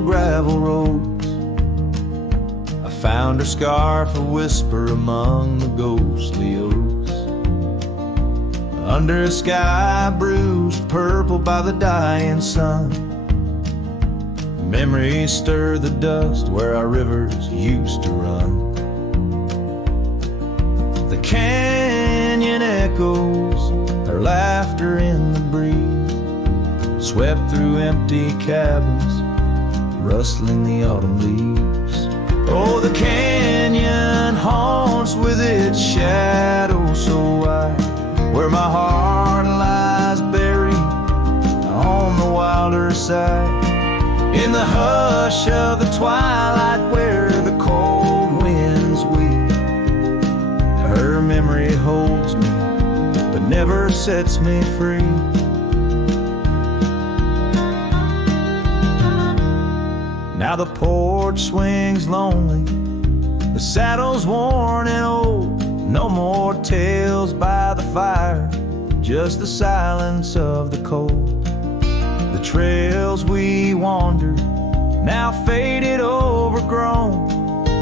old gravel roads. I found her scarf a whisper among the ghostly oaks. Under a sky bruised purple by the dying sun, memories stir the dust where our rivers used to run. The canyon echoes, her laughter in the breeze, swept through empty cabins, rustling the autumn leaves. Oh, the canyon haunts with its shadow so wide, where my heart lies buried on the wilder side. In the hush of the twilight where the cold winds weep, her memory holds me but never sets me free. Now the porch swings lonely, the saddle's worn and old. No more tales by the fire, just the silence of the cold. The trails we wandered, now faded, overgrown,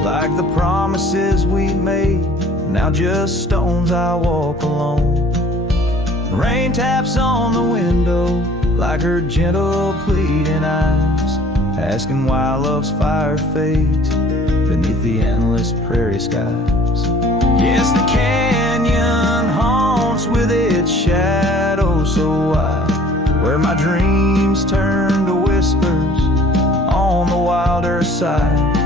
like the promises we made, now just stones I walk alone. Rain taps on the window like her gentle pleading eyes, asking why love's fire fades beneath the endless prairie skies. Yes, the canyon haunts with its shadow so wide, where my dreams turn to whispers on the wilder side.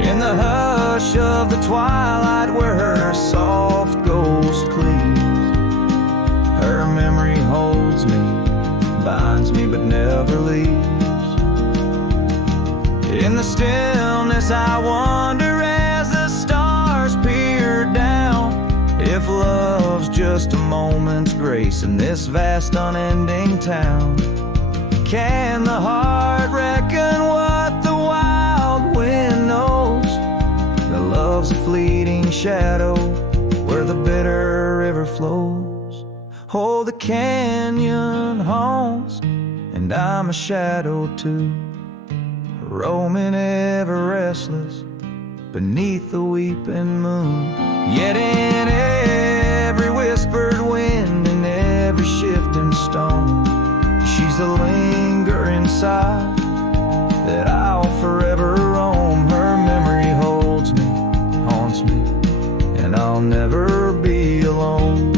In the hush of the twilight where her soft ghost cleaves, her memory holds me, binds me but never leaves. In the stillness I wonder as the stars peer down, if love's just a moment's grace in this vast unending town. Can the heart reckon what the wild wind knows? That love's a fleeting shadow where the bitter river flows. Oh, the canyon haunts, and I'm a shadow too, roaming ever restless beneath the weeping moon. Yet in every whispered wind and every shifting stone, she's the lingering sigh that I'll forever roam. Her memory holds me, haunts me, and I'll never be alone.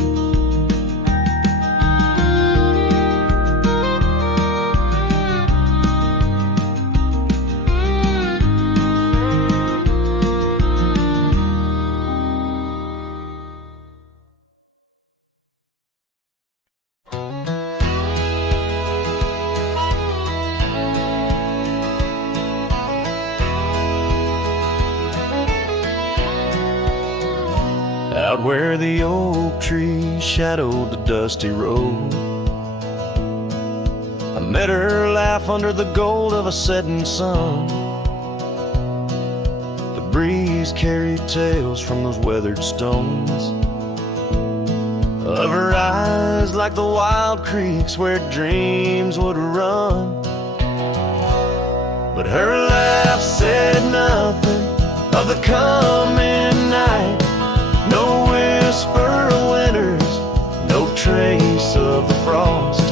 Out where the oak tree shadowed the dusty road, I met her laugh under the gold of a setting sun. The breeze carried tales from those weathered stones, of her eyes like the wild creeks where dreams would run. But her laugh said nothing of the coming night, no whisper of winters, no trace of the frost.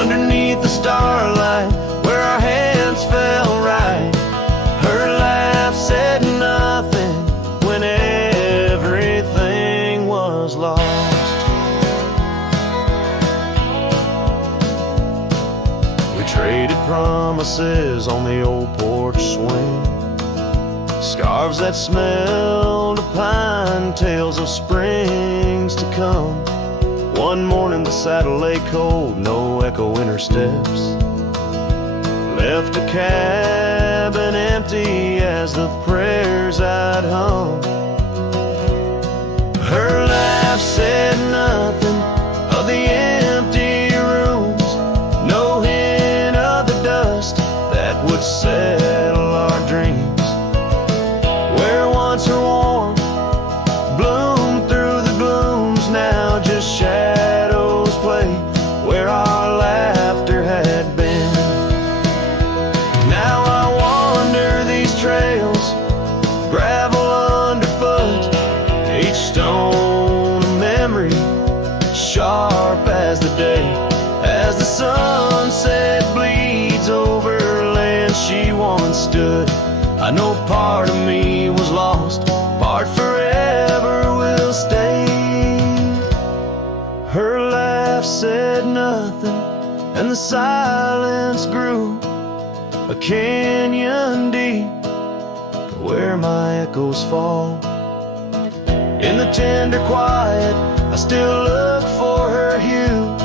Underneath the starlight where our hands fell right, her laugh said nothing when everything was lost. We traded promises on the old porch swing, scarves that smelled of pine, tales of springs to come. One morning the saddle lay cold, no echo in her steps, left a cabin empty as the prayers I'd hung. Her laugh said nothing of the empty rooms, no hint of the dust that would settle our dreams. Where once her warmth bloomed through the glooms, now just shadows play where our laughter had been. Now I know part of me was lost, part forever will stay. Her laugh said nothing, and the silence grew a canyon deep where my echoes fall. In the tender quiet, I still look for her hue.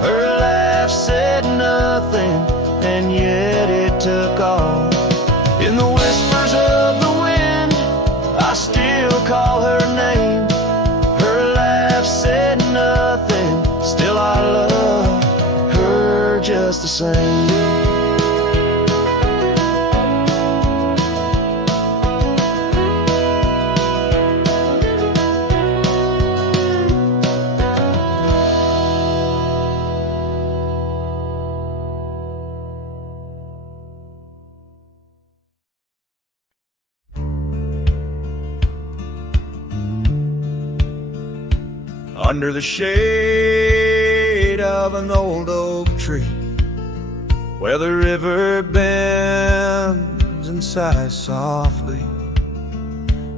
Her laugh said nothing, and yet it took all. In the whispers of the wind, I still call her name. Her laugh said nothing, still I love her just the same. Under the shade of an old oak tree, where the river bends and sighs softly,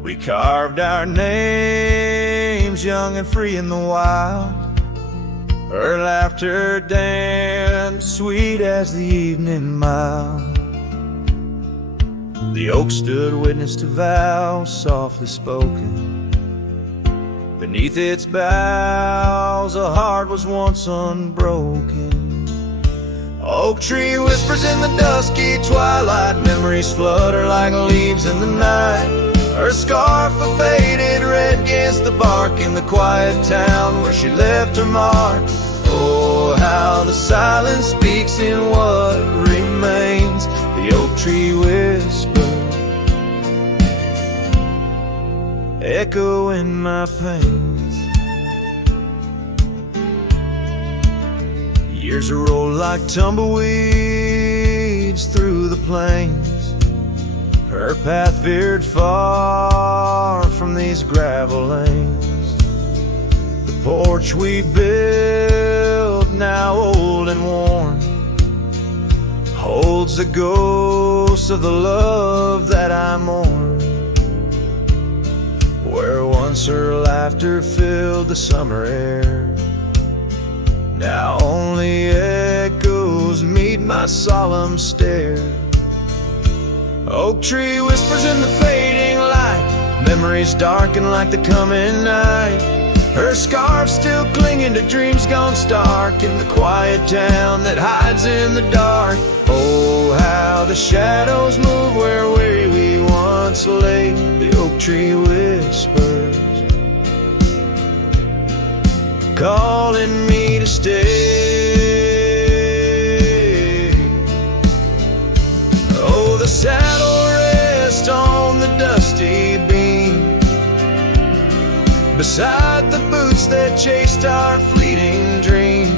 we carved our names young and free in the wild. Her laughter danced sweet as the evening mild. The oak stood witness to vows softly spoken. Beneath its boughs a heart was once unbroken. Oak tree whispers in the dusky twilight, memories flutter like leaves in the night. Her scarf a faded red against the bark in the quiet town where she left her mark. Oh, how the silence speaks in what remains. The oak tree whispers, echo in my pains. Years roll like tumbleweeds through the plains. Her path veered far from these gravel lanes. The porch we built, now old and worn, holds the ghost of the love that I mourn. Where once her laughter filled the summer air, now only echoes meet my solemn stare. Oak tree whispers in the fading light, memories darken like the coming night. Her scarf still clinging to dreams gone stark in the quiet town that hides in the dark. Oh, how the shadows move where we once lay. The oak tree whispers, calling me to stay. Oh, the saddle rests on the dusty beam, beside the boots that chased our fleeting dream.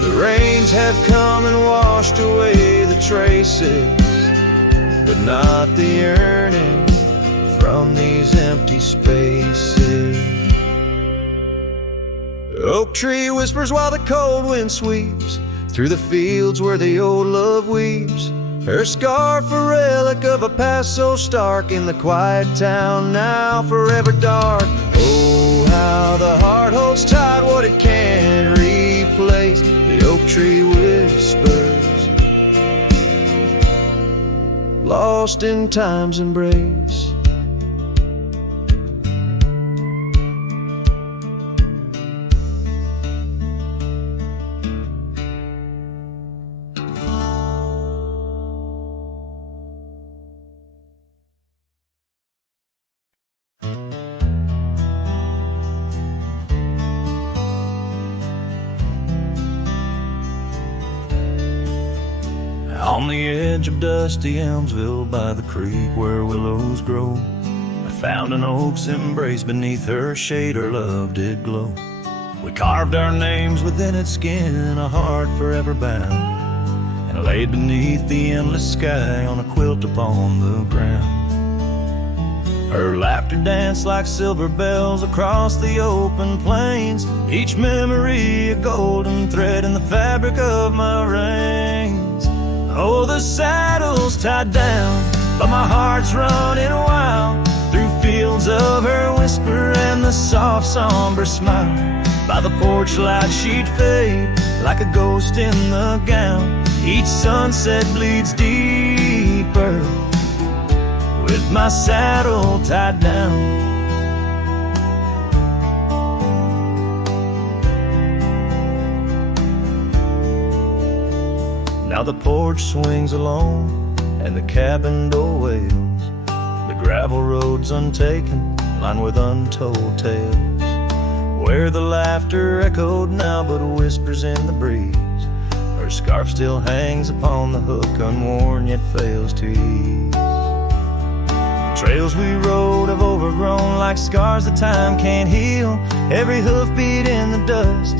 The rains have come and washed away the traces, but not the yearning from these empty spaces. Oak tree whispers while the cold wind sweeps through the fields where the old love weeps. Her scarf a relic of a past so stark in the quiet town now forever dark. Oh, how the heart holds tight what it can't replace. The oak tree whispers, lost in time's embrace. On the edge of dusty Elmsville by the creek where willows grow, I found an oak's embrace beneath her shade her love did glow. We carved our names within its skin, a heart forever bound, and laid beneath the endless sky on a quilt upon the ground. Her laughter danced like silver bells across the open plains, each memory a golden thread in the fabric of my reins. Oh, the saddle's tied down, but my heart's running wild through fields of her whisper and the soft somber smile. By the porch light she'd fade like a ghost in the gown. Each sunset bleeds deeper with my saddle tied down. Now the porch swings alone and the cabin door wails. The gravel road's untaken, lined with untold tales, where the laughter echoed now but whispers in the breeze. Her scarf still hangs upon the hook, unworn yet fails to ease. The trails we rode have overgrown like scars that time can't heal. Every hoofbeat in the dust,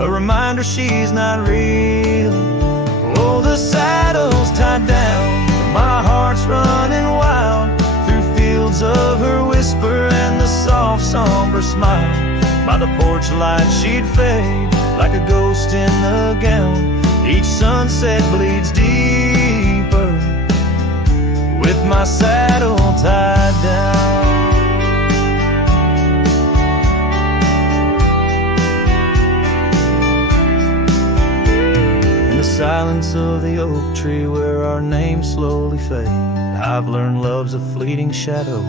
a reminder she's not real. Oh, the saddle's tied down, my heart's running wild through fields of her whisper and the soft somber smile. By the porch light she'd fade like a ghost in the gown. Each sunset bleeds deeper with my saddle tied down. In the silence of the oak tree where our names slowly fade, I've learned love's a fleeting shadow.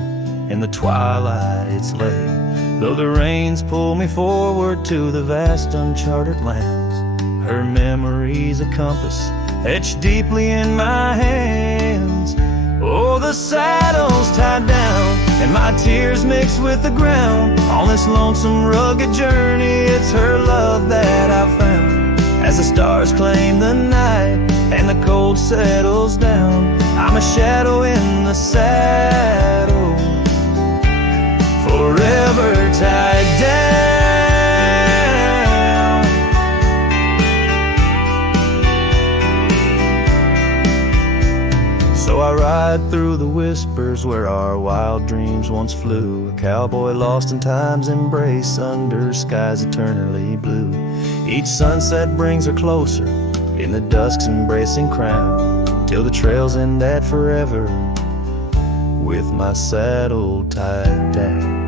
In the twilight it's late, though the rains pull me forward to the vast uncharted lands. Her memory's a compass etched deeply in my hands. Oh, the saddle's tied down and my tears mix with the ground. On this lonesome rugged journey, it's her love that I found. As the stars claim the night and the cold settles down, I'm a shadow in the saddle, forever tied down. So I ride through the whispers where our wild dreams once flew, a cowboy lost in time's embrace under skies eternally blue. Each sunset brings her closer in the dusk's embracing crown, till the trails end at forever with my saddle tied down.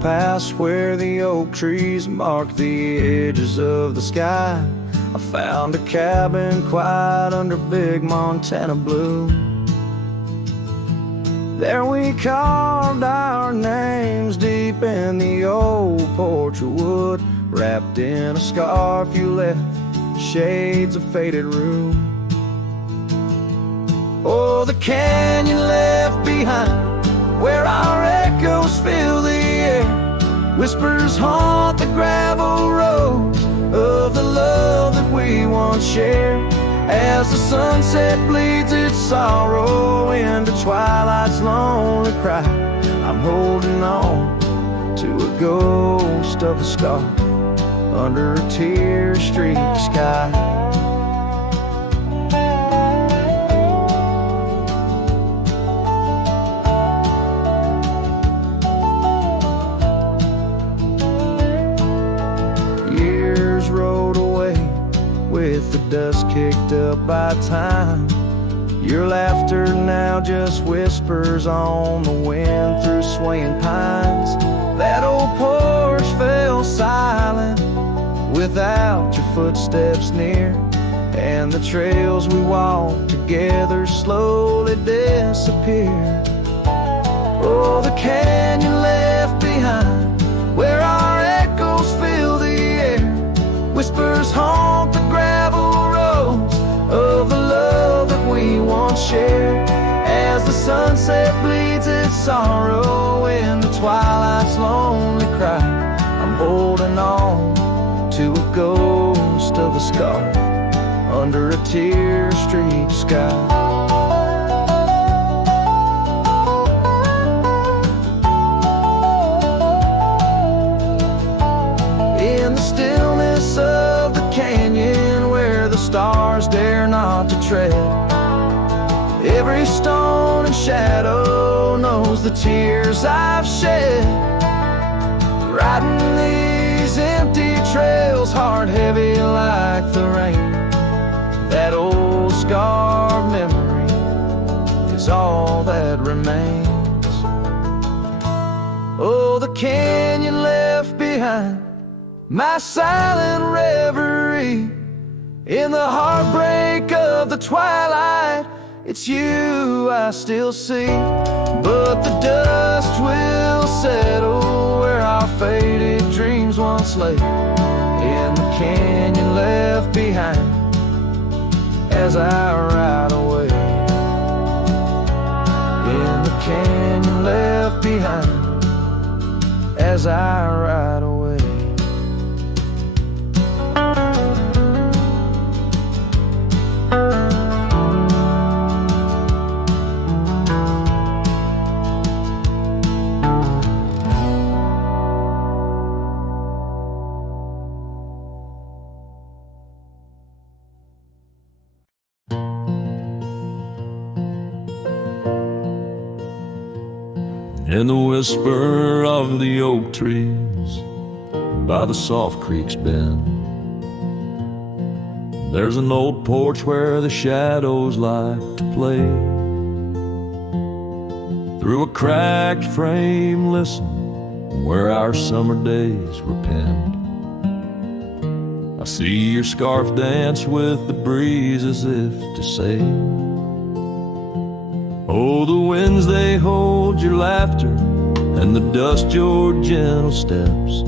Past where the oak trees mark the edges of the sky, I found a cabin quiet under big Montana blue. There we carved our names deep in the old porch of wood, wrapped in a scarf you left, shades of faded rue. Oh, the canyon left behind, where our echoes fill the air, whispers haunt the gravel roads of the love that we once shared. As the sunset bleeds its sorrow into twilight's lonely cry, I'm holding on to a ghost of a scarf under a tear-streaked sky. With the dust kicked up by time, your laughter now just whispers on the wind through swaying pines. That old porch fell silent without your footsteps near, and the trails we walked together slowly disappeared. Oh, the canyon left behind, where our echoes fill the air, whispers haunt the gravel roads of the love that we once shared. As the sunset bleeds its sorrow in the twilight's lonely cry, I'm holding on to a ghost of a scarf under a tear-streaked sky. tread. Every stone and shadow knows the tears I've shed. Riding these empty trails, heart heavy like the rain. That old scarred memory is all that remains. Oh, the canyon left behind, my silent reverie. In the heartbreak of the twilight, it's you I still see. But the dust will settle where our faded dreams once lay. In the canyon left behind, as I ride away. In the canyon left behind, as I ride away. In the whisper of the oak trees by the soft creek's bend, there's an old porch where the shadows like to play. Through a cracked frame, listen, where our summer days were penned. I see your scarf dance with the breeze as if to say, oh, the winds, they hold your laughter, and the dust your gentle steps.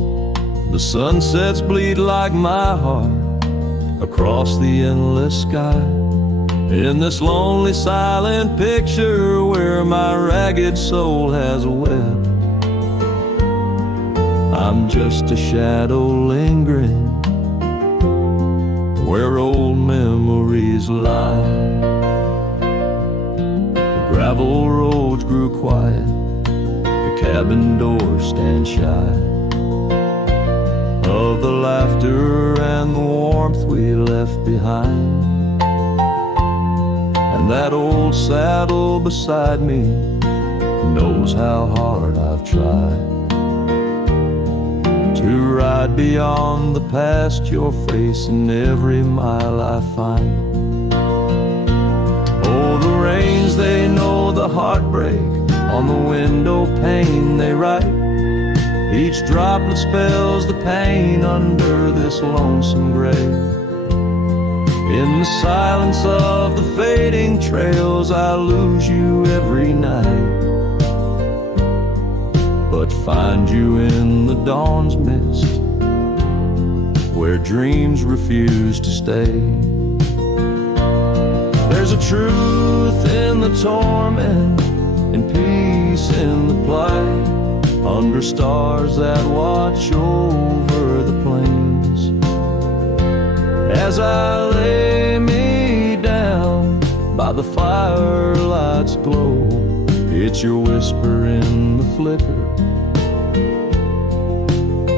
The sunsets bleed like my heart across the endless sky. In this lonely silent picture where my ragged soul has wept, I'm just a shadow lingering where old memories lie. Gravel roads grew quiet, the cabin doors stand shy of the laughter and the warmth we left behind. And that old saddle beside me knows how hard I've tried to ride beyond the past, your face in every mile I find. Oh, the rains, they know the heartbreak, on the window pane they write. Each droplet spells the pain under this lonesome grave. In the silence of the fading trails, I lose you every night, but find you in the dawn's mist, where dreams refuse to stay. There's a truth in the torment and peace in the plight, under stars that watch over the plains. As I lay me down by the firelight's glow, it's your whisper in the flicker,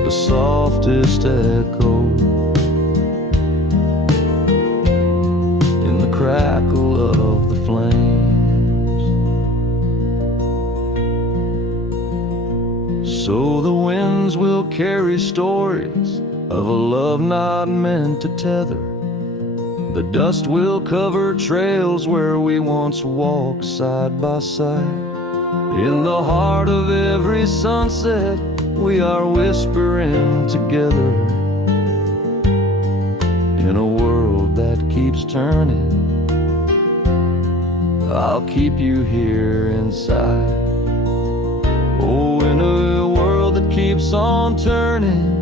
the softest echo in the crackle of the flames. So the winds will carry stories of a love not meant to tether. The dust will cover trails where we once walked side by side. In the heart of every sunset, we are whispering together. In a world that keeps turning, I'll keep you here inside. Oh, in a world that keeps on turning,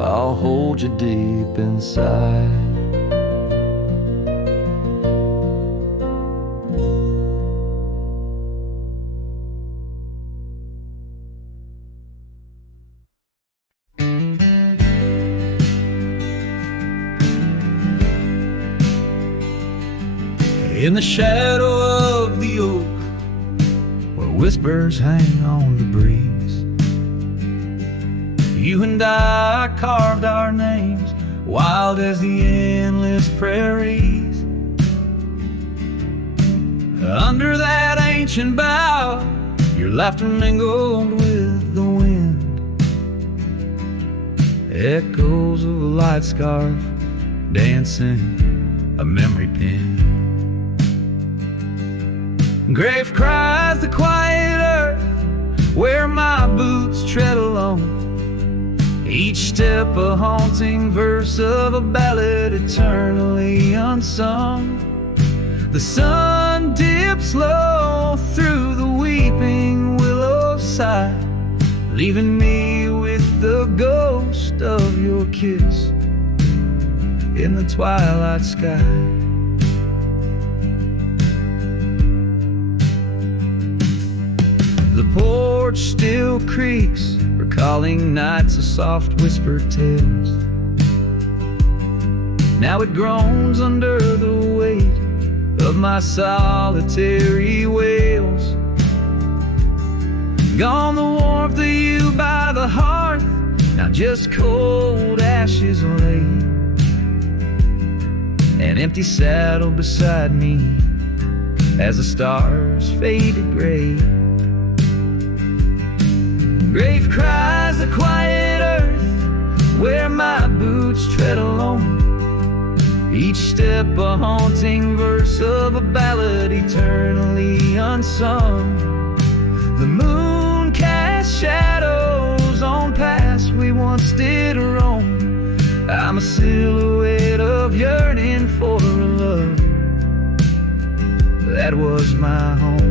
I'll hold you deep inside. In the shadow of the oak, where whispers hang on the breeze, you and I carved our names, wild as the endless prairies. Under that ancient bough, your laughter mingled with the wind. Echoes of a light scarf dancing a memory pin. Grave cries the quiet earth where my boots tread alone. Each step a haunting verse of a ballad eternally unsung. The sun dips low through the weeping willow side, leaving me with the ghost of your kiss in the twilight sky. The porch still creaks, recalling nights of soft whispered tales. Now it groans under the weight of my solitary wails. Gone the warmth of you by the hearth, now just cold ashes lay. An empty saddle beside me as the stars fade to gray. Grave cries the quiet earth where my boots tread alone. Each step a haunting verse of a ballad eternally unsung. The moon casts shadows on paths we once did roam. I'm a silhouette of yearning for a love that was my home.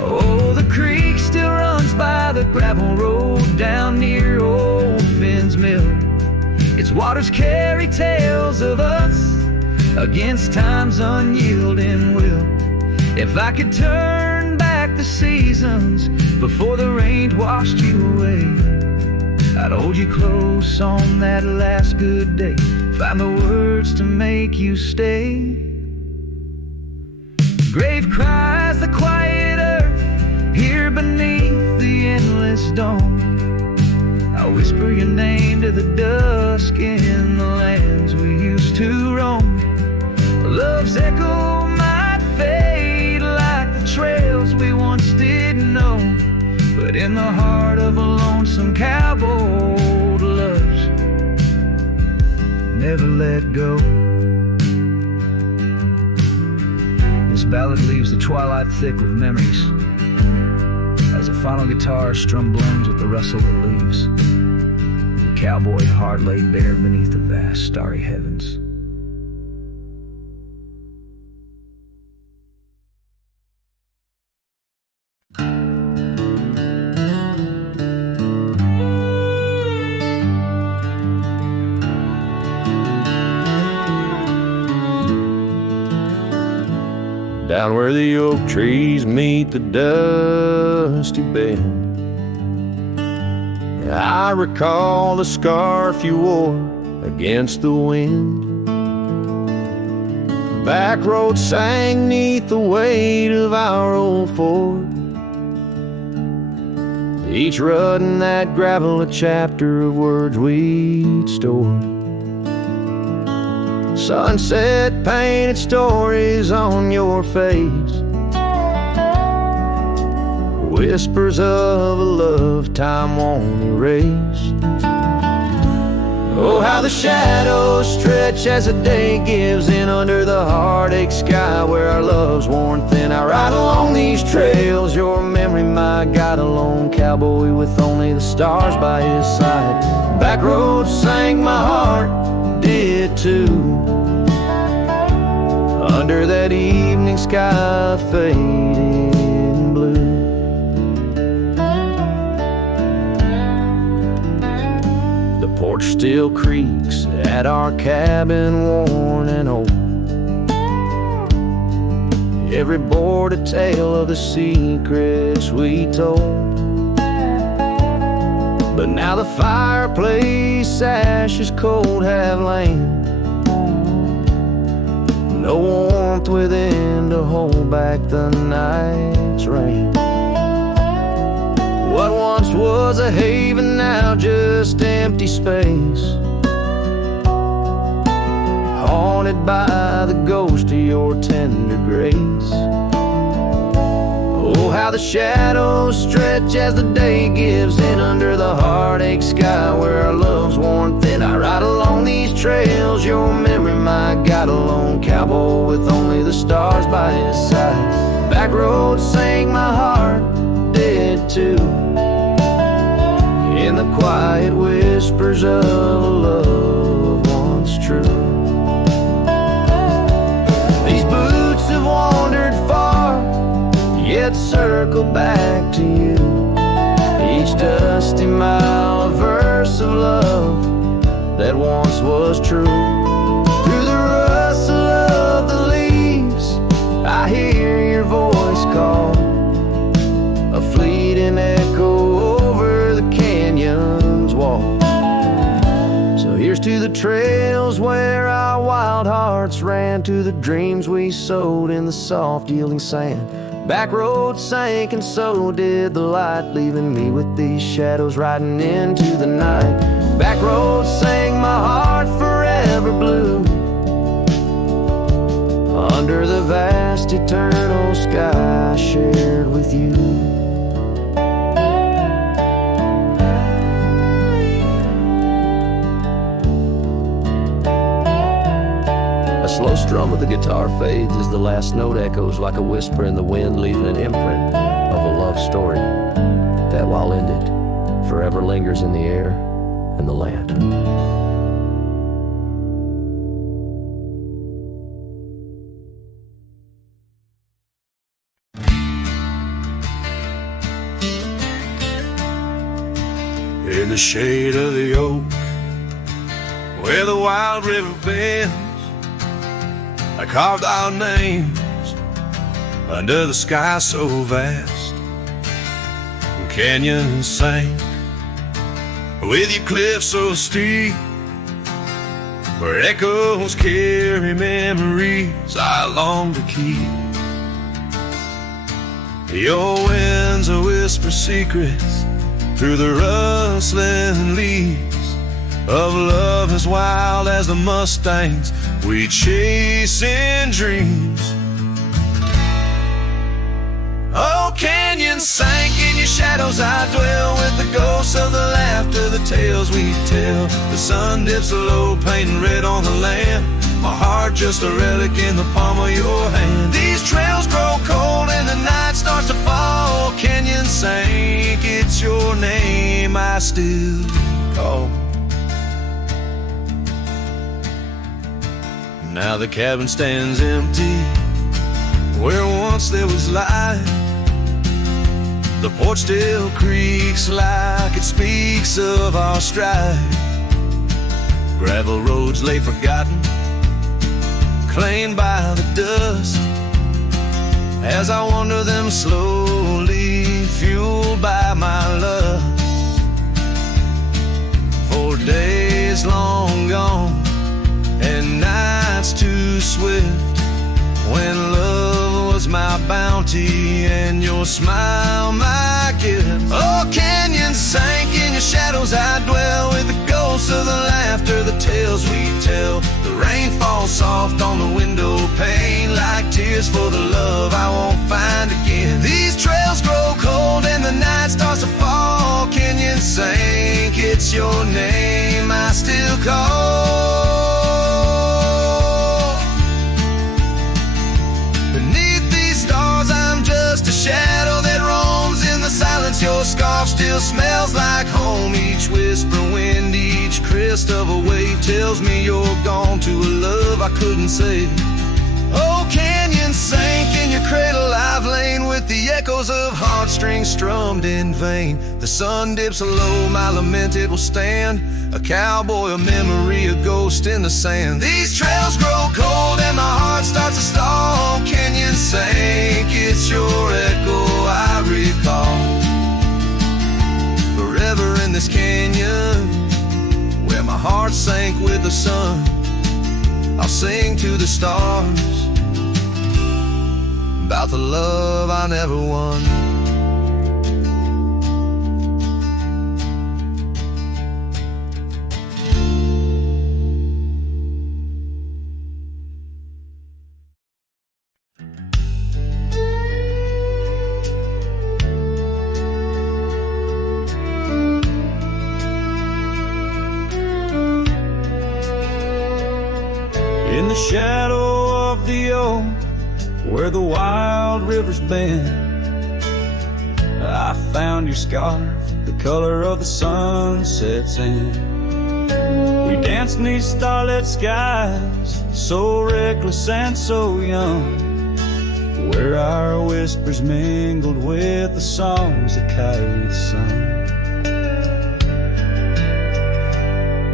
Oh, the creek still runs by the gravel road down near old Finn's Mill. Its waters carry tales of us against time's unyielding will. If I could turn back the seasons before the rain washed you away, I'd hold you close on that last good day, find the words to make you stay. Grave cries the quiet earth here beneath the endless dawn. I whisper your name to the dusk in the lands we used to roam. Love's echo might fade like the trails we once did know, but in the heart of a lonesome cowboy, love's never let go. This ballad leaves the twilight thick with memories as a final guitar strum blends with the rustle of the leaves. The cowboy heart laid bare beneath the vast starry heavens. Down where the oak trees meet the dusty bend, I recall the scarf you wore against the wind. Back road sang 'neath the weight of our old Ford, each rut in that gravel a chapter of words we'd stored. Sunset painted stories on your face, whispers of a love time won't erase. Oh, how the shadows stretch as the day gives in under the heartache sky where our love's worn thin. I ride along these trails, your memory my guide, a lone cowboy with only the stars by his side. Back roads sang my heart, did too, under that evening sky fading blue. The porch still creaks at our cabin, worn and old, every board a tale of the secrets we told. But now the fireplace ashes cold have lain, no warmth within to hold back the night's rain. What once was a haven now just empty space, haunted by the ghost of your tender grace. Oh, how the shadows stretch as the day gives in under the heartache sky where our love's worn thin. I ride along these trails, your memory, my guide, a lone cowboy with only the stars by his side. Back roads sang my heart dead too, in the quiet whispers of a love once true. These boots have wandered far, yet circle back to you. Each dusty mile a verse of love that once was true. Through the rustle of the leaves I hear your voice call, a fleeting echo over the canyon's wall. So here's to the trails where our wild hearts ran, to the dreams we sowed in the soft yielding sand. Back roads sank and so did the light, leaving me with these shadows riding into the night. Back roads sang my heart forever blue, under the vast eternal sky I shared with you. A slow strum of the guitar fades as the last note echoes like a whisper in the wind, leaving an imprint of a love story that, while ended, forever lingers in the air and the land. In the shade of the oak, where the wild river bends, I carved our names under the sky so vast. Canyons sank with your cliffs so steep, where echoes carry memories I long to keep. Your winds will whisper secrets through the rustling leaves of love as wild as the mustangs we chase in dreams. Oh, canyons sank in your shadows, I dwell with the ghosts of the laughter, the tales we tell. The sun dips low, painting red on the land, my heart just a relic in the palm of your hand. These trails grow cold and the night starts to fall. Canyon sank, it's your name I still call. Now the cabin stands empty where once there was light. The porch still creaks like it speaks of our strife. Gravel roads lay forgotten, claimed by the dust, as I wander them slowly, fueled by my lust. For days long gone and nights too swift, when love was my bounty and your smile my gift. Oh, canyons sank in your shadows, I dwell with the ghosts of the laughter, the tales we tell. The rain falls soft on the window pane like tears for the love I won't find again. These trails grow cold and the night starts to fall. Canyons sank, it's your name I still call. Just a shadow that roams in the silence. Your scarf still smells like home. Each whisper wind, each crest of a wave tells me you're gone to a love I couldn't save. Oh, canyons sank in your cradle, I've lain with the echoes of heartstrings strummed in vain. The sun dips low, my lament it will stand, a cowboy, a memory, a ghost in the sand. These trails grow cold and my heart starts to stall. Canyons sank, it's your echo I recall. Forever in this canyon, where my heart sank with the sun, I'll sing to the stars about the love I never won. the shadow of the oak, where the wild rivers bend, I found your scarf, the color of the sunset's end. We danced in these starlit skies, so reckless and so young, where our whispers mingled with the songs that kites sung.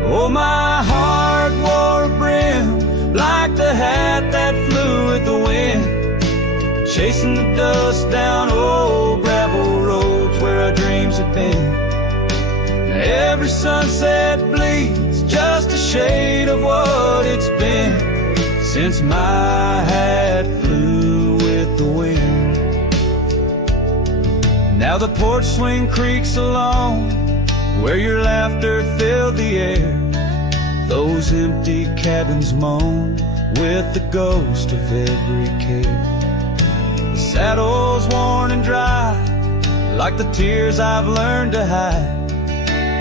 Oh, my heart wore a brim like the hat that flew with the wind, chasing the dust down old gravel roads where our dreams had been. Now every sunset bleeds just a shade of what it's been since my hat flew with the wind. Now the porch swing creaks along where your laughter filled the air. Those empty cabins moan with the ghost of every care. The saddle's worn and dry, like the tears I've learned to hide.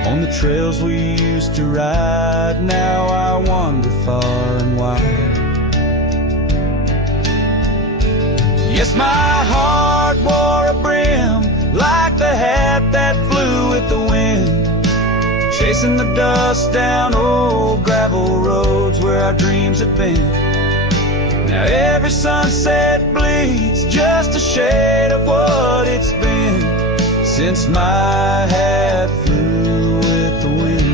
On the trails we used to ride, now I wander far and wide. Yes, my heart wore a brim like the hat that flew with the wind, chasing the dust down old gravel roads where our dreams had been. Now every sunset bleeds just a shade of what it's been since my hat flew with the wind.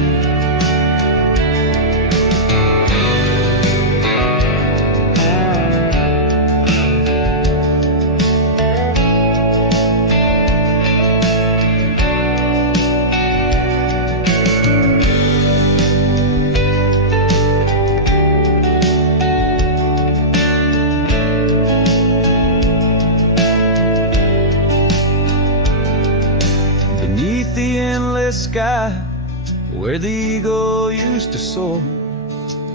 Sky where the eagle used to soar,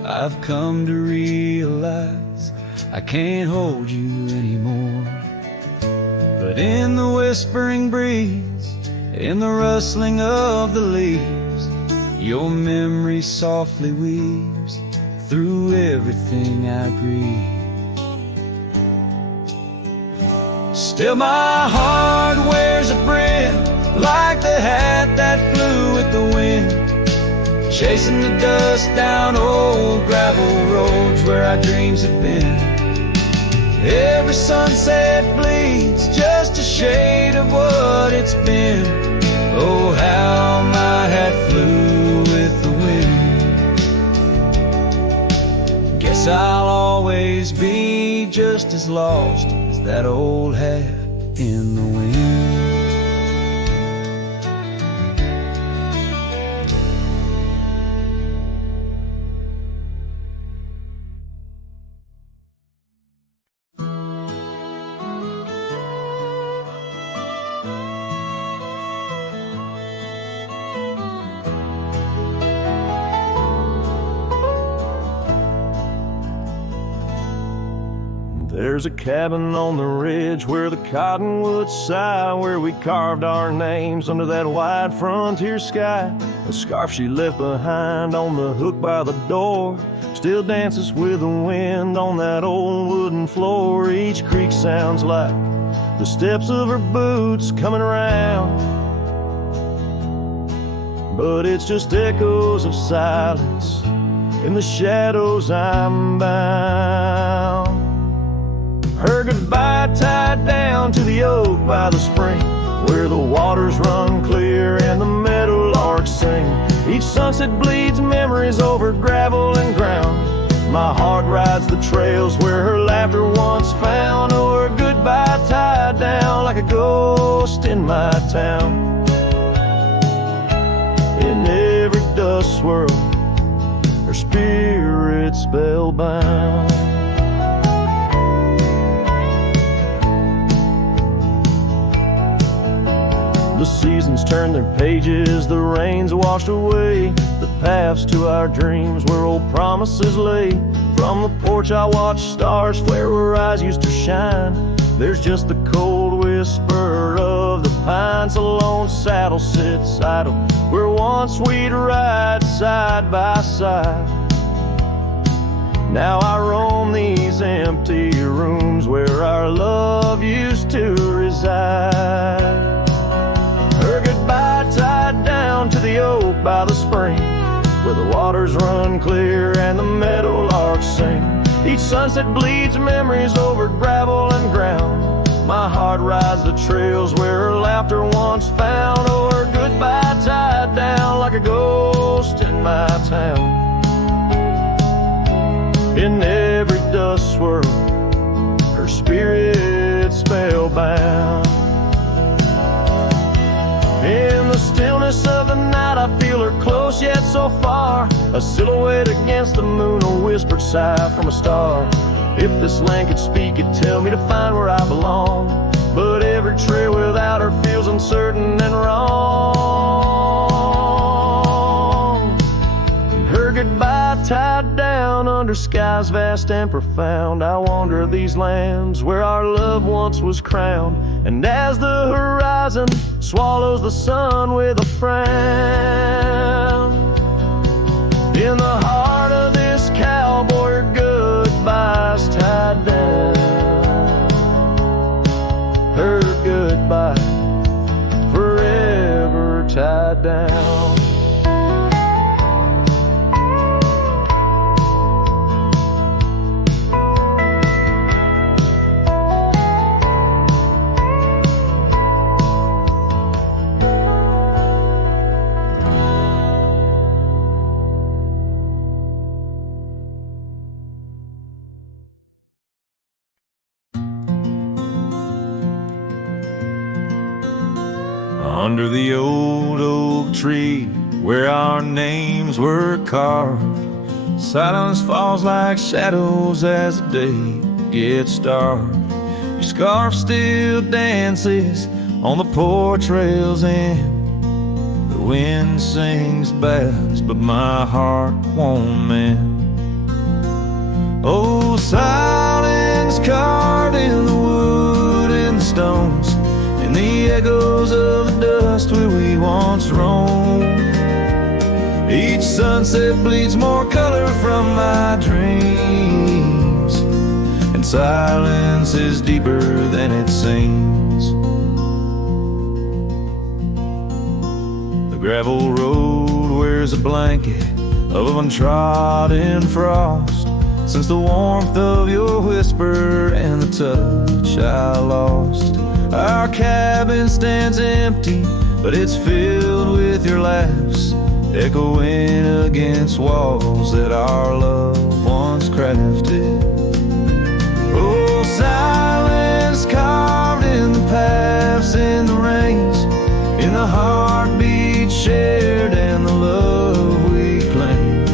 I've come to realize I can't hold you anymore. But in the whispering breeze, in the rustling of the leaves, your memory softly weaves through everything I breathe. Still my heart wears a brim like the hat that flew with the wind, chasing the dust down old gravel roads where our dreams had been. Every sunset bleeds just a shade of what it's been. Oh, how my hat flew with the wind. Guess I'll always be just as lost as that old hat in the wind. There's a cabin on the ridge where the cottonwoods sigh, where we carved our names under that wide frontier sky. A scarf she left behind on the hook by the door still dances with the wind on that old wooden floor. Each creak sounds like the steps of her boots coming around, but it's just echoes of silence. In the shadows I'm bound. Her goodbye tied down to the oak by the spring, where the waters run clear and the meadowlarks sing. Each sunset bleeds memories over gravel and ground. My heart rides the trails where her laughter once found. Oh, her goodbye tied down like a ghost in my town. In every dust swirl, her spirit spellbound. The seasons turn their pages, the rains washed away the paths to our dreams where old promises lay. From the porch I watch stars flare where eyes used to shine. There's just the cold whisper of the pines. A lone saddle sits idle where once we'd ride side by side. Now I roam these empty rooms where our love used to reside. Her goodbye tied down to the oak by the spring, where the waters run clear and the meadowlarks sing. Each sunset bleeds memories over gravel and ground. My heart rides the trails where her laughter once found. Oh, her goodbye tied down like a ghost in my town. In every dust swirl, her spirit spellbound. In the stillness of the night, I feel her close yet so far, a silhouette against the moon, a whispered sigh from a star. If this land could speak, it'd tell me to find where I belong. But every trail without her feels uncertain and wrong. And her goodbye tied down under skies vast and profound. I wander these lands where our love once was crowned. And as the horizon swallows the sun with a frown, in the heart of this cowboy, her goodbye's tied down. Her goodbye forever tied down. Under the old oak tree where our names were carved, silence falls like shadows as the day gets dark. Your scarf still dances on the porch rails and the wind sings bass, but my heart won't mend. Oh, silence carved in the wood and the stones, and the echoes of the dust where we once roamed. Each sunset bleeds more color from my dreams, and silence is deeper than it seems. The gravel road wears a blanket of untrodden frost, since the warmth of your whisper and the touch I lost. Our cabin stands empty, but it's filled with your laughs, echoing against walls that our love once crafted. Oh, silence carved in the paths, in the rains, in the heartbeat shared and the love we claim.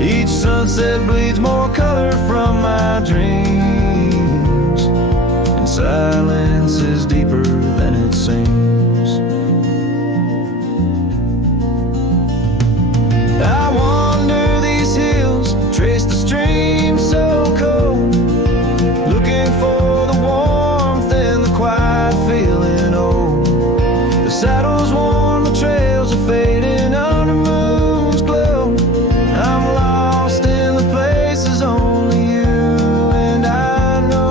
Each sunset bleeds more color from my dreams, and silence is deeper than it seems. I wander these hills, trace the stream so cold, looking for the warmth and the quiet feeling old. The saddle's worn, the trails are fading under moon's glow. I'm lost in the places only you and I know.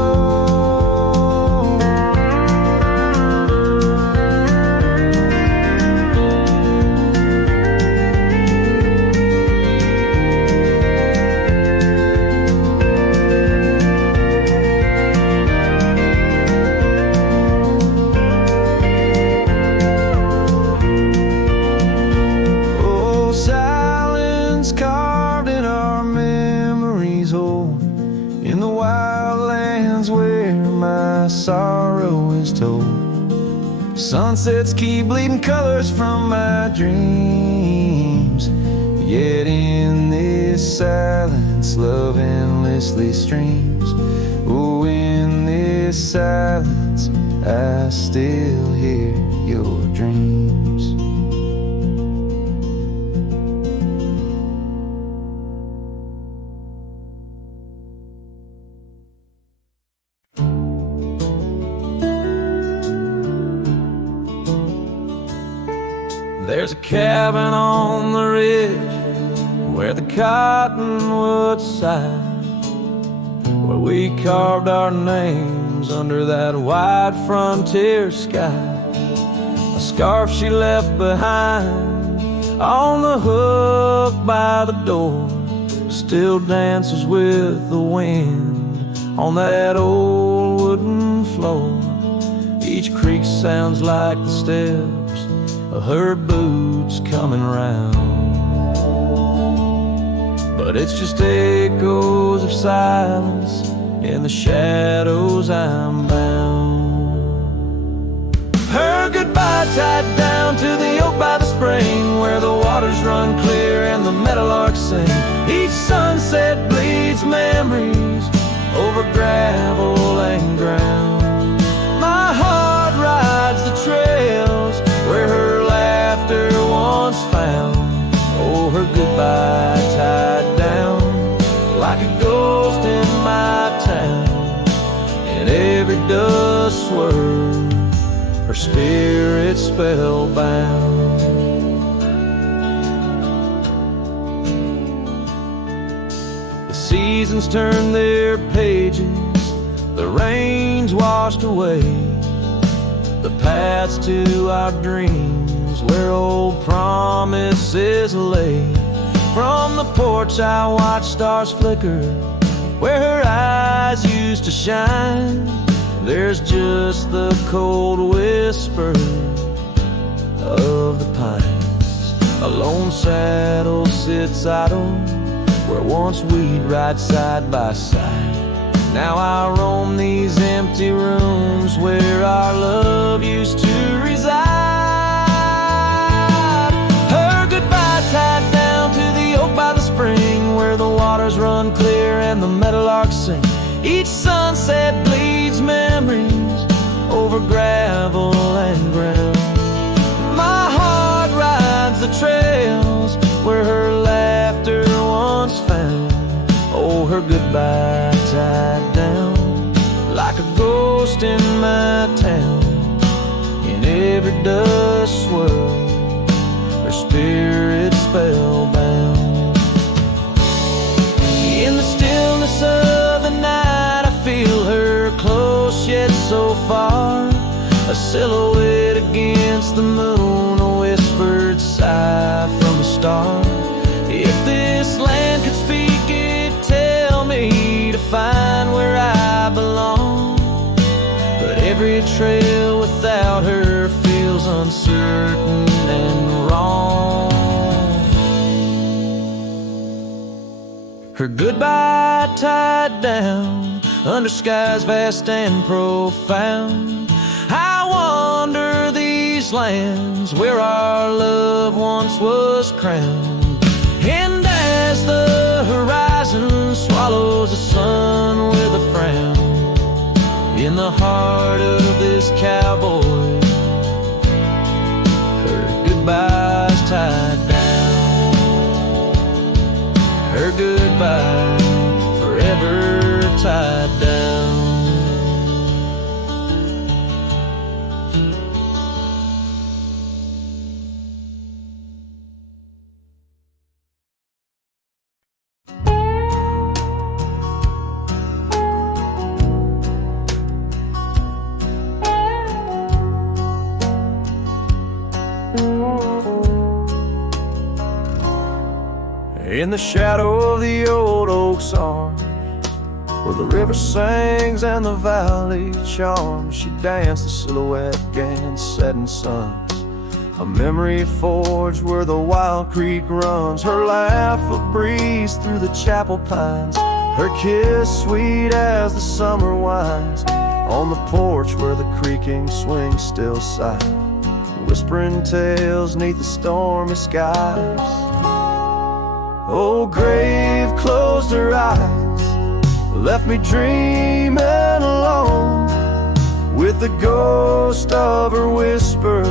Oh, silence carved in our memories old, in the wild lands where my sorrow is told. Sunsets keep bleeding colors from my dreams, yet in this silence love endlessly streams. Oh, in this silence I still hear your dreams. There's a cabin on the ridge where the cottonwoods sigh, We carved our names under that wide frontier sky. A scarf she left behind on the hook by the door still dances with the wind on that old wooden floor. Each creak sounds like the steps of her boots coming round, but it's just echoes of silence. In the shadows I'm bound. Her goodbye tied down to the oak by the spring, where the waters run clear and the meadowlarks sing. Each sunset bleeds memories over gravel and ground. My heart rides the trails where her laughter once found. Oh, her goodbye tied down like a ghost in my town. In every dust swirl, her spirit spellbound. The seasons turn their pages, the rains washed away the paths to our dreams where old promises lay. From the porch I watch stars flicker where her eyes used to shine. There's just the cold whisper of the pines. A lone saddle sits idle where once we'd ride side by side. Now I roam these empty rooms where our love used to reside. Her goodbye tied down to the oak by the spring, where the waters run clear and the meadowlarks sing. Each sunset bleeds memories over gravel and ground. My heart rides the trails where her laughter once found. Oh, her goodbye tied down like a ghost in my town. In every dust swirl, her spirit spellbound. In the stillness of the night, I feel her close yet so far. A silhouette against the moon, a whispered sigh from a star. If this land could speak, it'd tell me to find where I belong. But every trail without her feels uncertain and wrong. Her goodbye tied down under skies vast and profound. I wander these lands where our love once was crowned. And as the horizon swallows the sun with a frown, in the heart of this cowboy, her goodbye's tied down. Her goodbye forever tied down. In the shadow of the old oak's arms, where the river sings and the valley charms, she danced the silhouette against setting suns. A memory forged where the wild creek runs, her laugh a breeze through the chapel pines, her kiss sweet as the summer winds. On the porch where the creaking swing still sighs, whispering tales neath the stormy skies. Oh, grave closed her eyes, left me dreaming alone, with the ghost of her whisper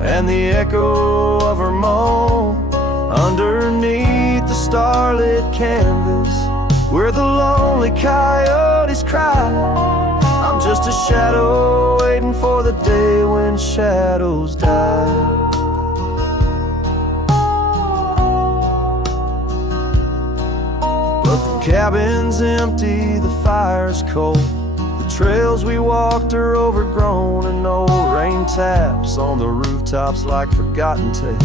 and the echo of her moan. Underneath the starlit canvas, where the lonely coyotes cry, I'm just a shadow waiting for the day when shadows die. cabin's empty, the fire's cold. The trails we walked are overgrown, and old rain taps on the rooftops like forgotten tales,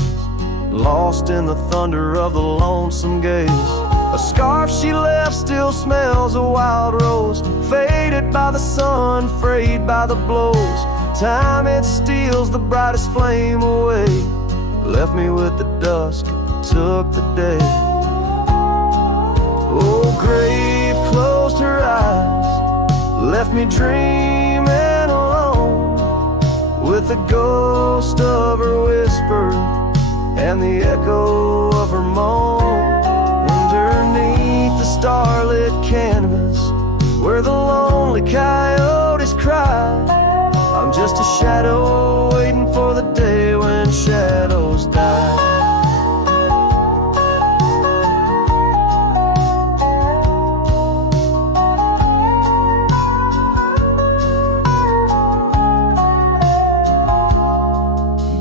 lost in the thunder of the lonesome gaze. A scarf she left still smells a wild rose, faded by the sun, frayed by the blows. Time it steals the brightest flame away, left me with the dusk, took the day. Oh, grave closed her eyes, left me dreaming alone, with the ghost of her whisper and the echo of her moan. Underneath the starlit canvas, where the lonely coyotes cry, I'm just a shadow waiting for the day when shadows die.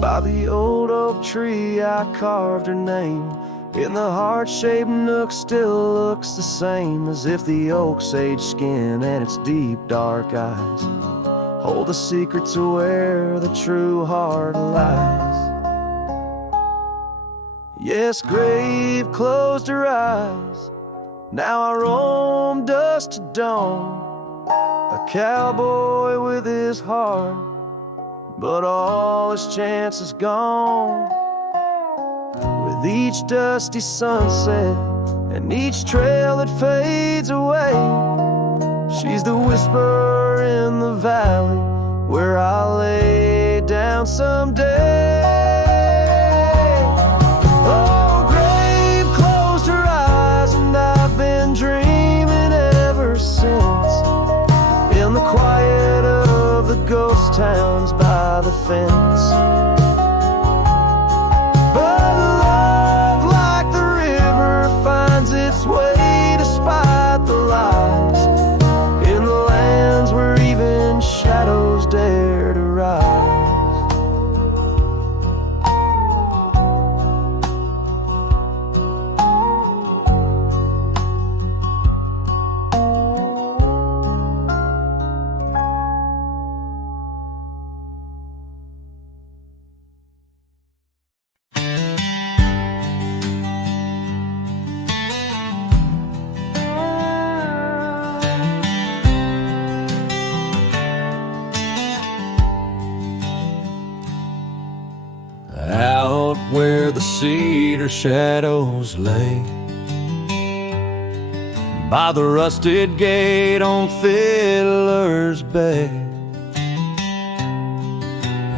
By the old oak tree I carved her name, in the heart-shaped nook still looks the same, as if the oak's aged skin and its deep dark eyes hold the secret to where the true heart lies. Yes, grave closed her eyes, now I roam dusk to dawn, a cowboy with his heart, but all his chance is gone. With each dusty sunset and each trail that fades away, she's the whisper in the valley where I'll lay down someday. Oh, grave closed her eyes, and I've been dreaming ever since, in the quiet of the ghost towns by the fence. But love, like the river, finds its way despite the lies, in the lands where even shadows dare to rise. Out where the cedar shadows lay, by the rusted gate on Fiddler's Bay,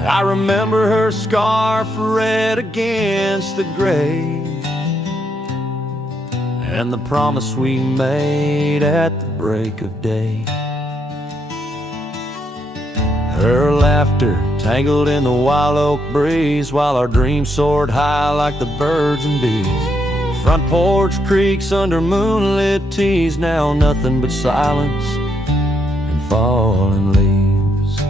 I remember her scarf red against the gray, and the promise we made at the break of day. Her laughter tangled in the wild oak breeze, while our dreams soared high like the birds and bees. Front porch creaks under moonlit teas, now nothing but silence and falling leaves.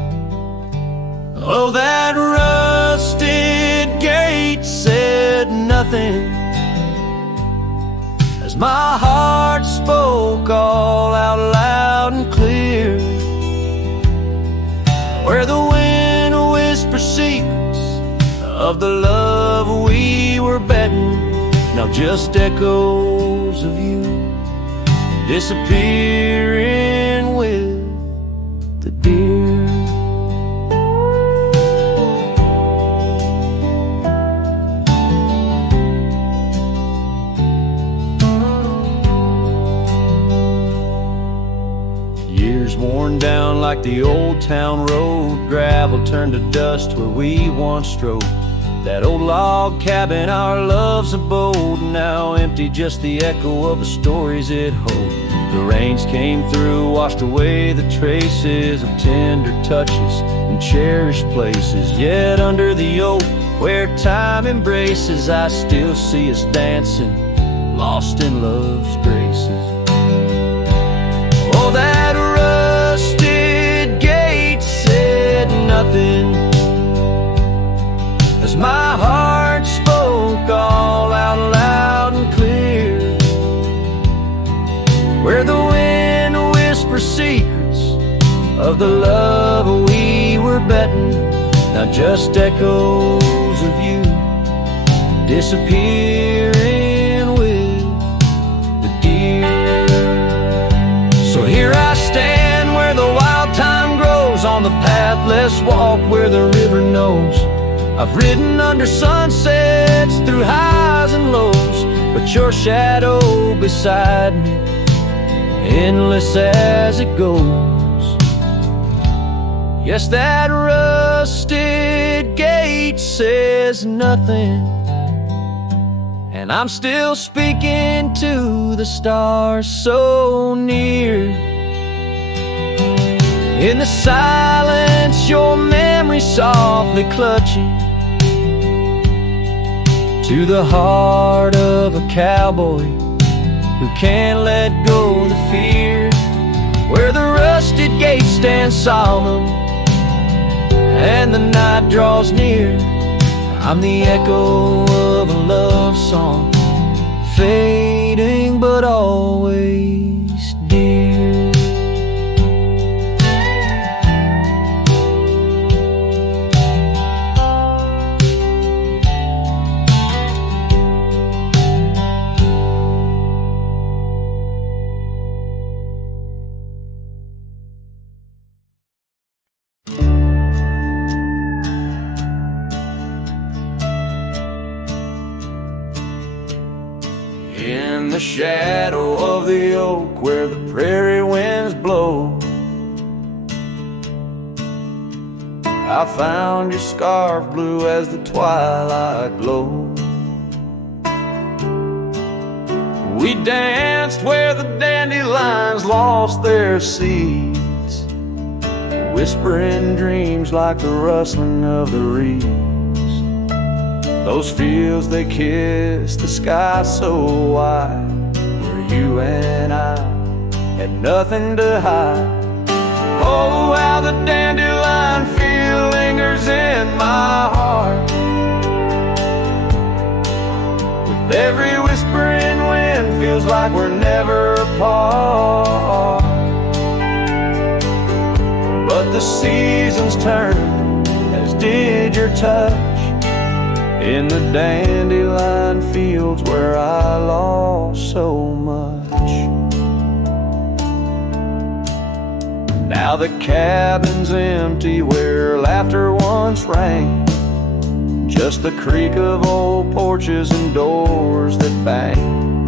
Oh, that rusted gate said nothing as my heart spoke all out loud and clear, where the wind whispers secrets of the love we were betting, now just echoes of you disappearing with the deer. Years worn down like the old town road, gravel turned to dust where we once strode. That old log cabin, our love's abode, now empty, just the echo of the stories it holds. The rains came through, washed away the traces of tender touches and cherished places. Yet under the oak, where time embraces, I still see us dancing, lost in love's graces. Oh, that rusted gate said nothing as my heart spoke all out loud and clear, of the love we were betting, not just echoes of you disappearing with the deer. So here I stand where the wild thyme grows, on the pathless walk where the river knows. I've ridden under sunsets through highs and lows, but your shadow beside me, endless as it goes. Yes, that rusted gate says nothing, and I'm still speaking to the stars so near. In the silence, your memory softly clutching to the heart of a cowboy who can't let go of the fear. Where the rusted gate stands solemn and the night draws near, I'm the echo of a love song, fading but always dear. In the shadow of the oak where the prairie winds blow, I found your scarf blue as the twilight glowed. We danced where the dandelions lost their seeds, whispering dreams like the rustling of the reeds. Those fields, they kissed the sky so wide, where you and I had nothing to hide. Oh, how the dandelion feel lingers in my heart. With every whispering wind, feels like we're never apart. But the seasons turn, as did your touch, in the dandelion fields where I lost so much. Now the cabin's empty where laughter once rang, just the creak of old porches and doors that bang.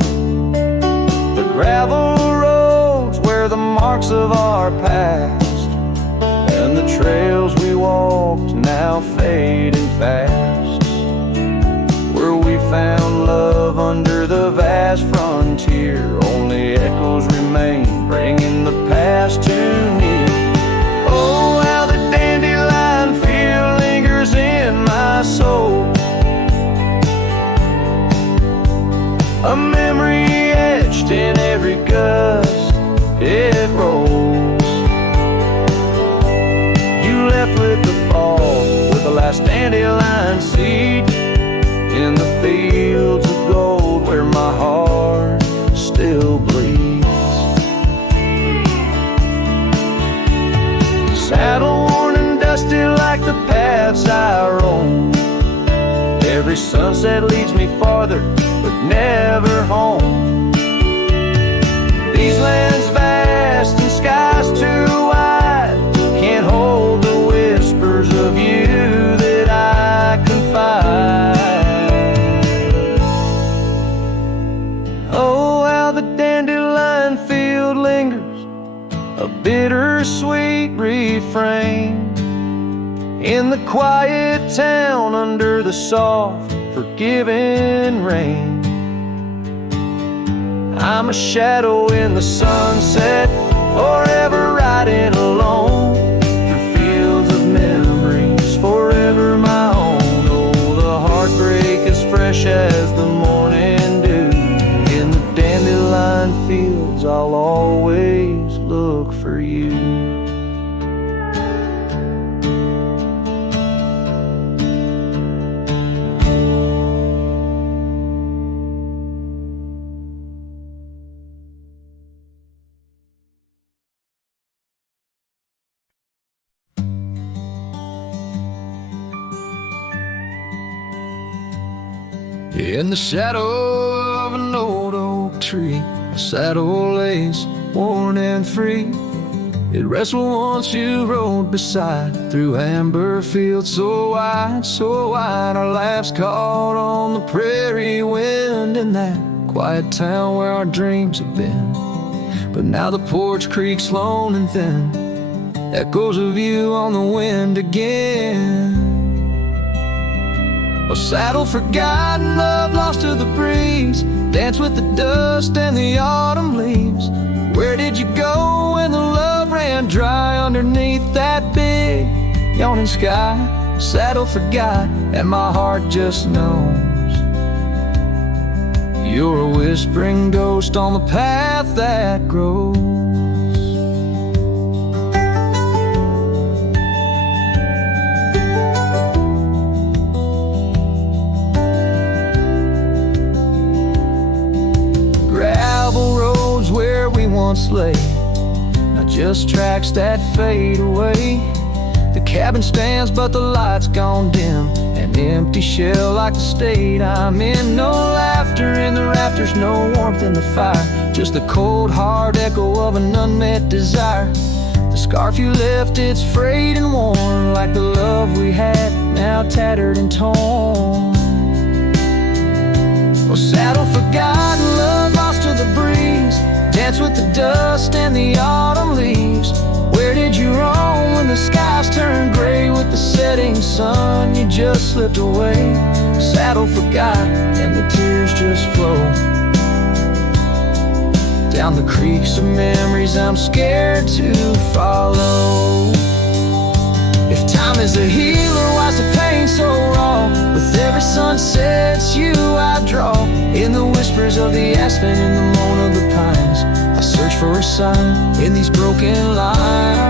The gravel roads where the marks of our past, and the trails we walked now fading fast. Where we found love under the vast frontier, only echoes remain, bringing the past too near. Oh, how the dandelion feel lingers in my soul, a memory etched in every gust it rolls. You left with the fall, with the last dandelion seed, in the fields of gold where my heart still bleeds. Saddle worn and dusty like the paths I roam, every sunset leads me farther but never home. These lands vast and skies too wide can't hold the whispers of you that I confide. Oh, how the dandelion field lingers, a bittersweet refrain, in the quiet town under the soft, forgiving rain. I'm a shadow in the sunset, forever riding alone, through fields of memories, forever my own. Oh, the heartbreak is fresh as the morning dew, in the dandelion fields I'll always look for you. In the shadow of an old oak tree, a saddle lays worn and free. It rests where once you rode beside, through amber fields so wide, so wide. Our laughs caught on the prairie wind in that quiet town where our dreams have been. But now the porch creaks lone and thin, echoes of you on the wind again. A saddle forgotten, love lost to the breeze, dance with the dust and the autumn leaves. Where did you go when the love ran dry underneath that big yawning sky? Saddle forgot and my heart just knows you're a whispering ghost on the path that grows. Gravel roads where we once lay, not just tracks that fade away. The cabin stands but the light's gone dim, an empty shell like the state I'm in. No laughter in the rafters, no warmth in the fire, just the cold hard echo of an unmet desire. The scarf you left, it's frayed and worn, like the love we had, now tattered and torn. Oh, saddle forgotten, love lost to the breeze, dance with the dust and the autumn leaves. Where did you roam when the skies turned gray with the setting sun? You just slipped away. Saddle forgot and the tears just flow down the creeks of memories I'm scared to follow. If time is a healer, why's the pain so raw? With every sunset, it's you I draw. In the whispers of the aspen, in the moan of the pines, I search for a sign in these broken lines.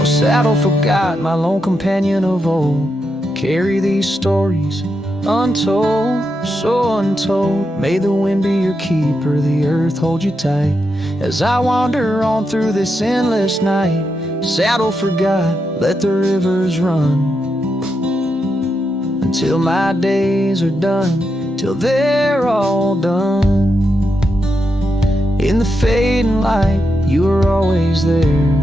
Oh, saddle forgot, my lone companion of old, carry these stories untold, so untold. May the wind be your keeper, the earth hold you tight as I wander on through this endless night. Saddle forgot, let the rivers run until my days are done, till they're all done. In the fading light, you were always there,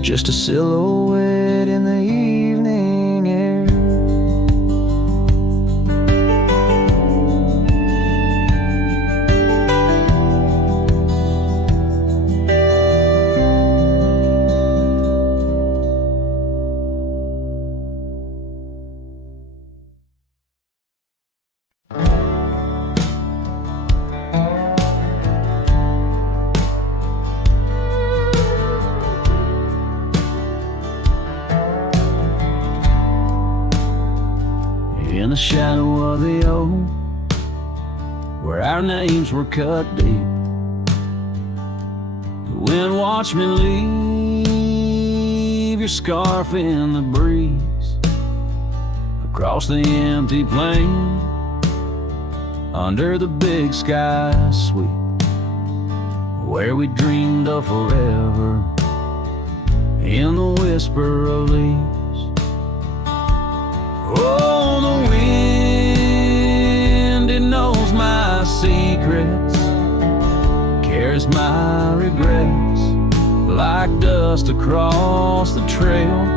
just a silhouette in the evening air. In the shadow of the oak, where our names were cut deep, the wind watched me leave your scarf in the breeze, across the empty plain, under the big sky sweep, where we dreamed of forever, in the whisper of leaves. Oh, the wind, it knows my secrets, carries my regrets like dust across the trail.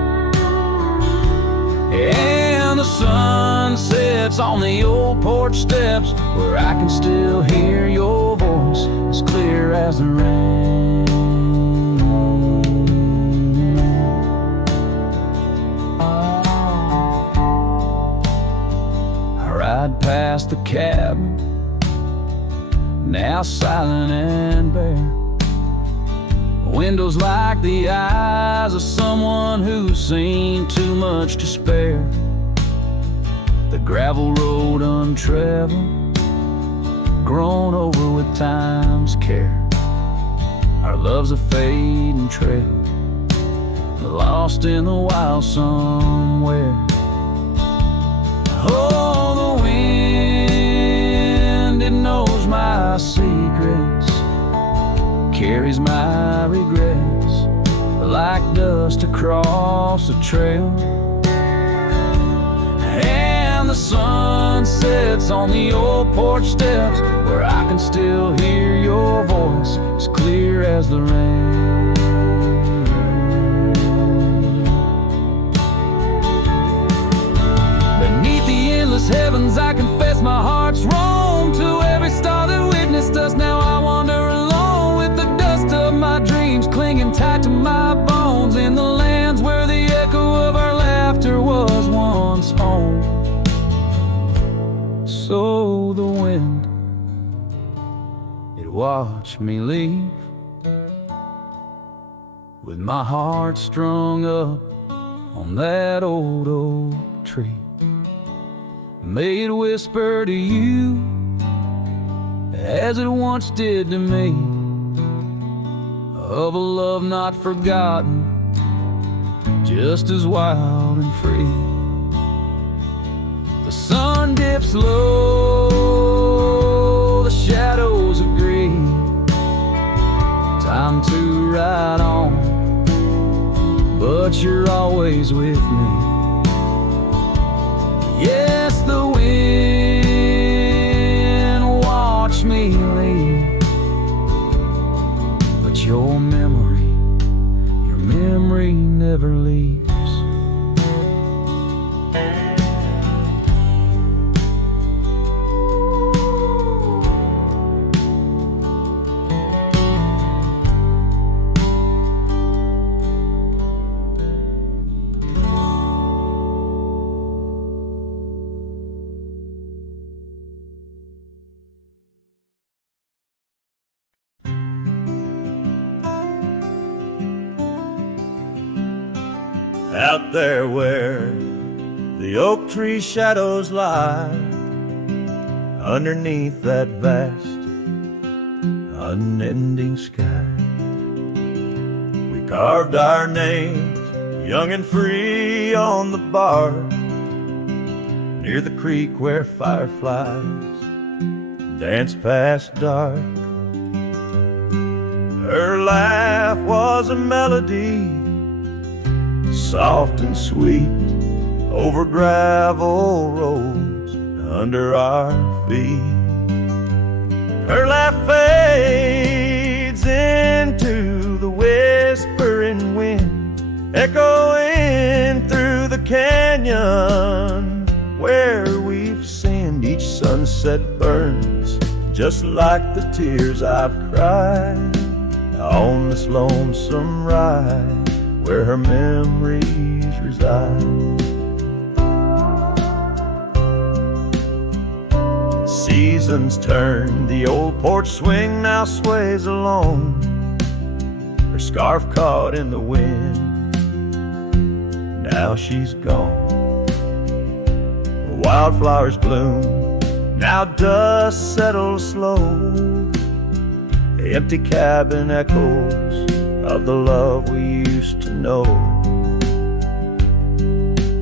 And the sun sets on the old porch steps, where I can still hear your voice as clear as the rain. Ride past the cabin, now silent and bare. Windows like the eyes of someone who's seen too much to spare. The gravel road untraveled, grown over with time's care. Our love's a fading trail, lost in the wild somewhere. Oh, the wind, it knows my secrets, carries my regrets like dust across the trail. And the sun sets on the old porch steps, where I can still hear your voice as clear as the rain. Beneath the endless heavens, I confess my heart's roam to every star that witnessed us. Now I wander alone with the dust of my dreams clinging tight to my bones, in the lands where the echo of our laughter was once home. So the wind, it watched me leave, with my heart strung up on that old oak tree. May it whisper to you, as it once did to me, of a love not forgotten, just as wild and free. The sun dips low, the shadows agree, time to ride on, but you're always with me. Yes, the wind watched me leave, but your memory never leaves. Out there where the oak tree shadows lie, underneath that vast, unending sky, we carved our names, young and free, on the bar, near the creek where fireflies dance past dark. Her laugh was a melody, soft and sweet, over gravel roads under our feet. Her laugh fades into the whispering wind, echoing through the canyon where we've sinned. Each sunset burns just like the tears I've cried on this lonesome ride where her memories reside. Seasons turn, the old porch swing now sways alone, her scarf caught in the wind, now she's gone. Wildflowers bloom, now dust settles slow, the empty cabin echoes of the love we used to know.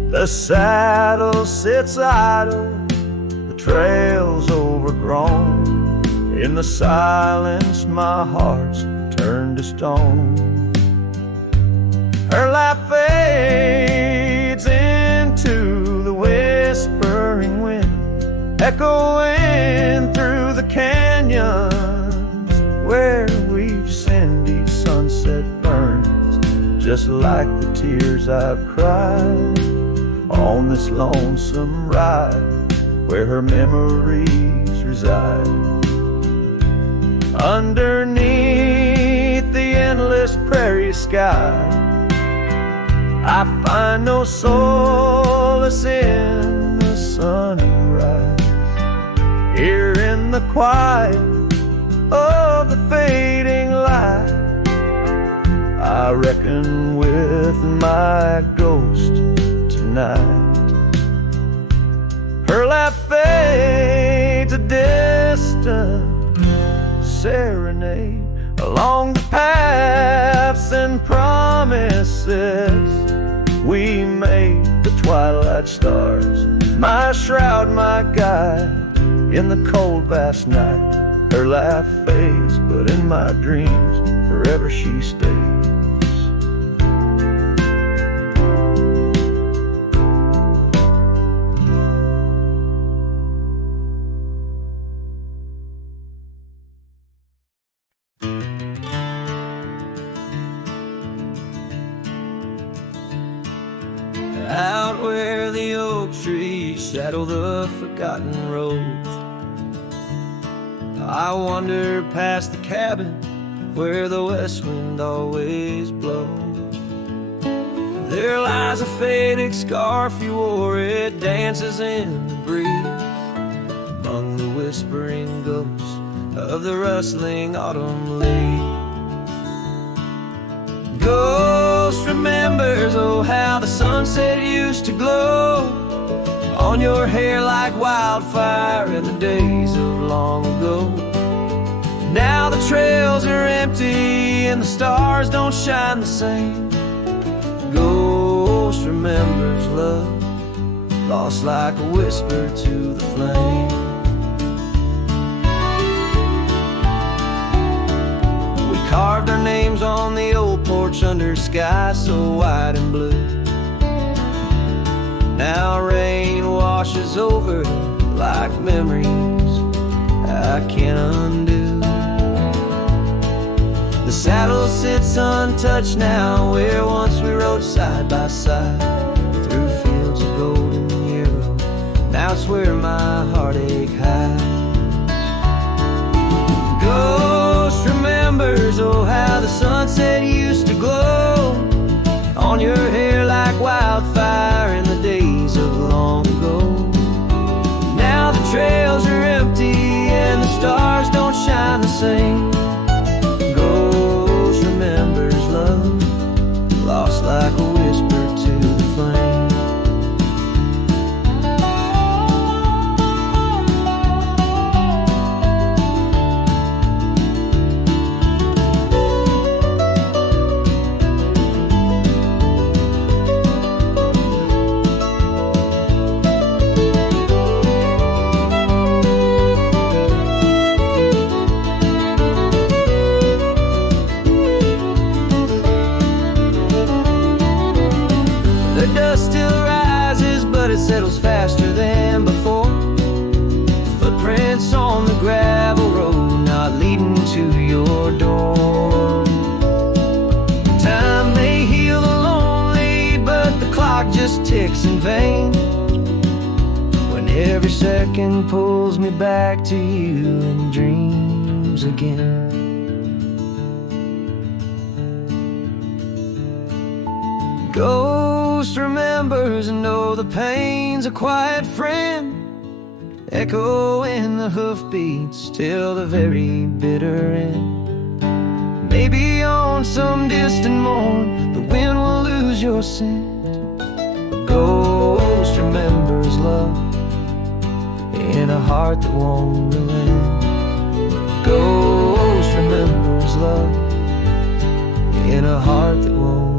The saddle sits idle, the trail's overgrown, in the silence my heart's turned to stone. Her laugh fades into the whispering wind, echoing through the canyons where we've sinned. Each sunset burns just like the tears I've cried on this lonesome ride where her memories reside. Underneath the endless prairie sky, I find no solace in the sunny rise. Here in the quiet of the fading light, I reckon with my ghost tonight. Her laugh fades, a distant serenade along the paths and promises we made. The twilight stars, my shroud, my guide, in the cold vast night. Her laugh fades, but in my dreams forever she stays. shadow the forgotten roads. I wander past the cabin where the west wind always blows. There lies a faded scarf you wore, it dances in the breeze among the whispering ghosts of the rustling autumn leaves. Ghost remembers, oh how the sunset used to glow on your hair like wildfire in the days of long ago. Now the trails are empty and the stars don't shine the same. Ghost remembers love, lost like a whisper to the flame. We carved our names on the old porch under sky so white and blue. Now rain washes over like memories I can't undo. The saddle sits untouched now where once we rode side by side through fields of golden yarrow. Now it's where my heartache hides. Ghost remembers, oh how the sunset used to glow on your hair like wildfire in the days of long ago. Now the trails are empty and the stars don't shine the same. Ghost remembers love, lost like a whisper to the flame. Settles faster than before. Footprints on the gravel road, not leading to your door. Time may heal the lonely, but the clock just ticks in vain when every second pulls me back to you in dreams again. Ghost remembers, and oh, the pain's a quiet friend, echo in the hoofbeats till the very bitter end. Maybe on some distant morn the wind will lose your scent. Ghost remembers love in a heart that won't relent. Ghost remembers love in a heart that won't